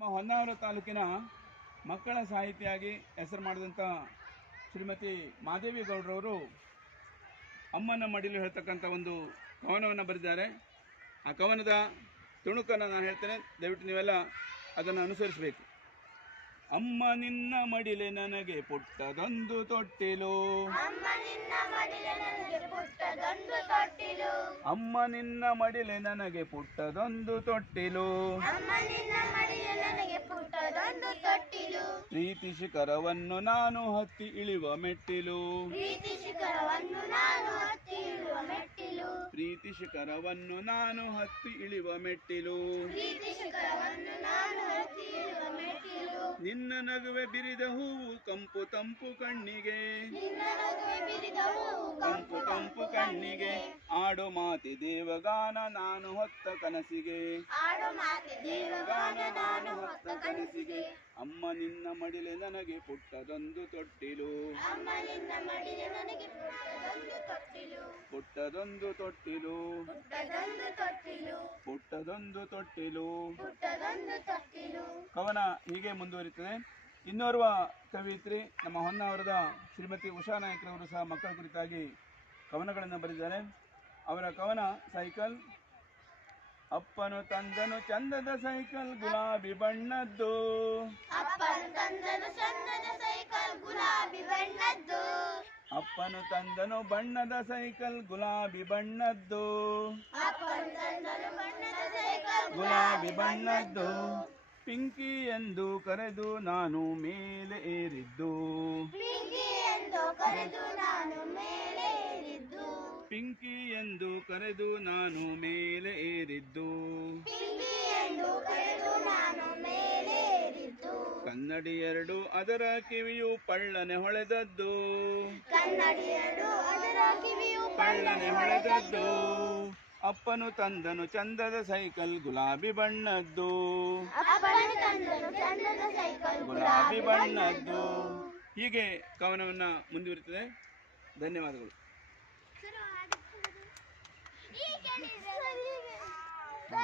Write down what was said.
ನಮ್ಮ ಹೊನ್ನಾವರ ತಾಲೂಕಿನ ಮಕ್ಕಳ ಸಾಹಿತಿಯಾಗಿ ಹೆಸರು ಮಾಡಿದಂಥ ಶ್ರೀಮತಿ ಮಾದೇವಿ ಗೌಡ್ರವರು ಅಮ್ಮನ ಮಡಿಲು ಹೇಳ್ತಕ್ಕಂಥ ಒಂದು ಕವನವನ್ನು ಬರೆದಿದ್ದಾರೆ. ಆ ಕವನದ ತುಣುಕನ್ನು ನಾನು ಹೇಳ್ತೇನೆ. ದಯವಿಟ್ಟು ನೀವೆಲ್ಲ ಅದನ್ನು ಅನುಸರಿಸಬೇಕು. ಅಮ್ಮ ನಿನ್ನ ಮಡಿಲೆ ನನಗೆ ಪುಟ್ಟದೊಂದು ತೊಟ್ಟಿಲು. ಅಮ್ಮ ನಿನ್ನ ಮಡಿಲೆ ನನಗೆ ಪುಟ್ಟದೊಂದು ತೊಟ್ಟಿಲು. ಅಮ್ಮ ನಿನ್ನ ಮಡಿಲೆ ನನಗೆ ಪುಟ್ಟದೊಂದು ತೊಟ್ಟಿಲು. ಅಮ್ಮ ನಿನ್ನ ಮಡಿಲೆ ನನಗೆ ಪುಟ್ಟದೊಂದು ತೊಟ್ಟಿಲು. ಪ್ರೀತಿ ಶಿಖರವನ್ನು ನಾನು ಹತ್ತಿ ಇಳಿವ ಮೆಟ್ಟಿಲು. ಪ್ರೀತಿ ಶಿಖರವನ್ನು ನಾನು ಹತ್ತಿ ಇಳುವ ಮೆಟ್ಟಿಲು. ನಿನ್ನ ನಗುವೆ ಬಿರಿದ ಹೂವು ಕಂಪು ತಂಪು ಕಣ್ಣಿಗೆ. ಕಂಪು ತಂಪು ಕಣ್ಣಿಗೆ. ಆಡು ಮಾತಿ ದೇವಗಾನ ನಾನು ಹೊತ್ತ ಕನಸಿಗೆ. ಆಡು ಮಾತಿ ದೇವಗಾನ ನಾನು ಕನಸಿಗೆ ಅಮ್ಮ ನಿನ್ನ ಮಡಿಲೆ ನನಗೆ ಪುಟ್ಟದೊಂದು ತೊಟ್ಟಿಲು. ಅಮ್ಮ ನಿನ್ನ ಮಡಿಲೆ ನನಗೆ ಪುಟ್ಟದೊಂದು ತೊಟ್ಟಿಲು. ಪುಟ್ಟದೊಂದು ತೊಟ್ಟಿಲು. ಪುಟ್ಟದೊಂದು ತೊಟ್ಟಿಲು. ಪುಟ್ಟದೊಂದು ತೊಟ್ಟಿಲು. ಪುಟ್ಟದೊಂದು ತೊಟ್ಟಿಲು. ಕವನ ಹೀಗೆ ಮುಂದುವರಿತದೆ ಇನ್ನೋರ್ವ ಕವಿಯತ್ರಿ ನಮ್ಮ ಹೊನ್ನಾವರದ ಶ್ರೀಮತಿ ಉಷಾ ನಾಯಕರವರು ಸಹ ಮಕ್ಕಳ ಕುರಿತಾಗಿ ಕವನಗಳನ್ನು ಬರೆದಿದ್ದಾರೆ. ಅವರ ಕವನ ಸೈಕಲ್ ಅಪ್ಪನು ತಂದನು ಚಂದದ ಸೈಕಲ್ ಗುಲಾಬಿ ಬಣ್ಣದ್ದು. ಅಪ್ಪನು ತಂದನು ಚಂದದ ಸೈಕಲ್ ಗುಲಾಬಿ ಬಣ್ಣದ್ದು. ಅಪ್ಪನು ತಂದನು ಬಣ್ಣದ ಸೈಕಲ್ ಗುಲಾಬಿ ಬಣ್ಣದ್ದು. ಅಪ್ಪನು ತಂದನು ಬಣ್ಣದ ಸೈಕಲ್ ಗುಲಾಬಿ ಬಣ್ಣದ್ದು. ಪಿಂಕಿ ಎಂದು ಕರೆದು ನಾನು ಮೇಲೆ ಏರಿದ್ದು. ಪಿಂಕಿ ಎಂದು ಕರೆದು ನಾನು ಮೇಲೆ ಏರಿದ್ದು. ಪಿಂಕಿ ಎಂದು ಕರೆದು ನಾನು ಮೇಲೆ ಏರಿದ್ದು. ಕನ್ನಡಿ ಎರಡು ಅದರ ಕಿವಿಯು ಪಳ್ಳನೆ ಹೊಳೆದದ್ದು. ಪಳ್ಳನೆ ಹೊಳೆದದ್ದು. ಅಪ್ಪನು ತಂದನು ಚಂದದ ಸೈಕಲ್ ಗುಲಾಬಿ ಬಣ್ಣದ್ದು. ಗುಲಾಬಿ ಬಣ್ಣದ್ದು. ಹೀಗೆ ಕವನವನ್ನ ಮುಂದುವರಿತದೆ. ಧನ್ಯವಾದಗಳು. What is it?